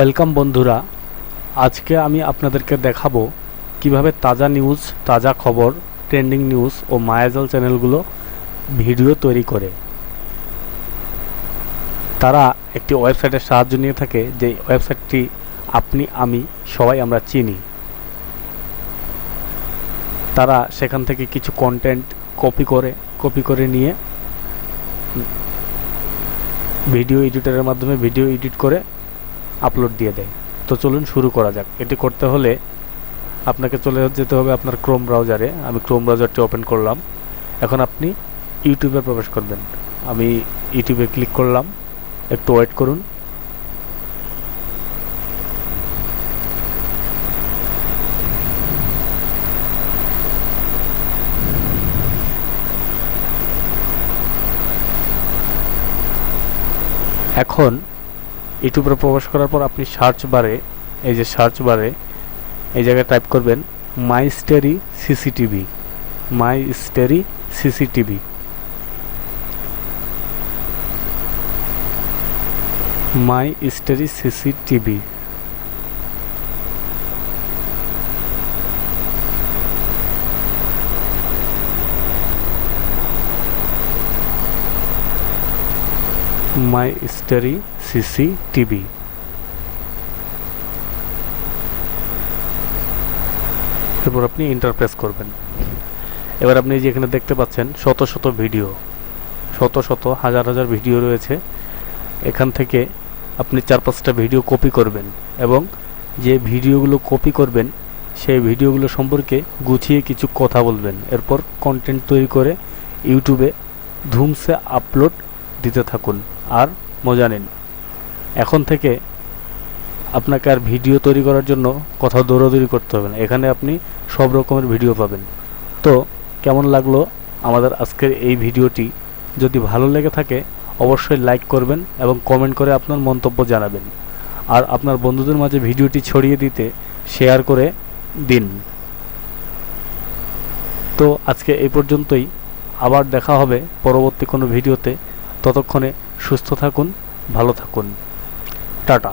Welcome বন্ধুরা, আজকে আমি আপনাদেরকে দেখাবো কিভাবে তাজা নিউজ, তাজা খবর, ট্রেন্ডিং নিউজ ও মায়াজাল চ্যানেলগুলো ভিডিও তৈরি করে। তারা একটি ওয়েবসাইটের সাহায্য নিয়ে থাকে, যে ওয়েবসাইটটি আপনি আমি সবাই আমরা চিনি। তারা সেখান থেকে কিছু কন্টেন্ট কপি করে নিয়ে ভিডিও এডিটরের মাধ্যমে ভিডিও এডিট করে আপলোড দিয়ে দেয়। তো চলুন শুরু করা যাক। এটি করতে হলে আপনাকে চলে যেতে হবে আপনার ক্রোম ব্রাউজারে। আমি ক্রোম ব্রাউজারটি ওপেন করলাম। এখন আপনি ইউটিউবে প্রবেশ করবেন। আমি ইউটিউবে ক্লিক করলাম, একটু ওয়েট করুন। এখন ইউটিউবে প্রবেশ করার পর আপনি সার্চ বারে, এই যে সার্চ বারে এই জায়গায় টাইপ করবেন my story CCTV, my story CCTV. My story CCTV. My story CCTV. এরপর আপনি এন্টার প্রেস করবেন। এবার আপনি যেখানে দেখতে পাচ্ছেন শত শত ভিডিও, হাজার হাজার ভিডিও রয়েছে। এখান থেকে আপনি 4-5টা ভিডিও কপি করবেন এবং যে ভিডিওগুলো কপি করবেন সেই ভিডিওগুলো সম্পর্কে গুছিয়ে কিছু কথা বলবেন। এরপর কন্টেন্ট তৈরি করে ইউটিউবে ধুমসে আপলোড দিতে থাকুন আর মজা নিন। এখন থেকে আপনাকে আর ভিডিও তৈরি করার জন্য কোথাও দৌড়াদৌড়ি করতে হবে না। এখানে আপনি সব রকমের ভিডিও পাবেন। তো কেমন লাগলো আমাদের আজকের এই ভিডিওটি? যদি ভালো লেগে থাকে অবশ্যই লাইক করবেন এবং কমেন্ট করে আপনার মন্তব্য জানাবেন। আর আপনার বন্ধুদের মাঝে ভিডিওটি ছড়িয়ে দিতে শেয়ার করে দিন। তো আজকে এই পর্যন্তই। আবার দেখা হবে পরবর্তী কোনো ভিডিওতে। ততক্ষণে সুস্থ থাকুন, ভালো থাকুন। টাটা।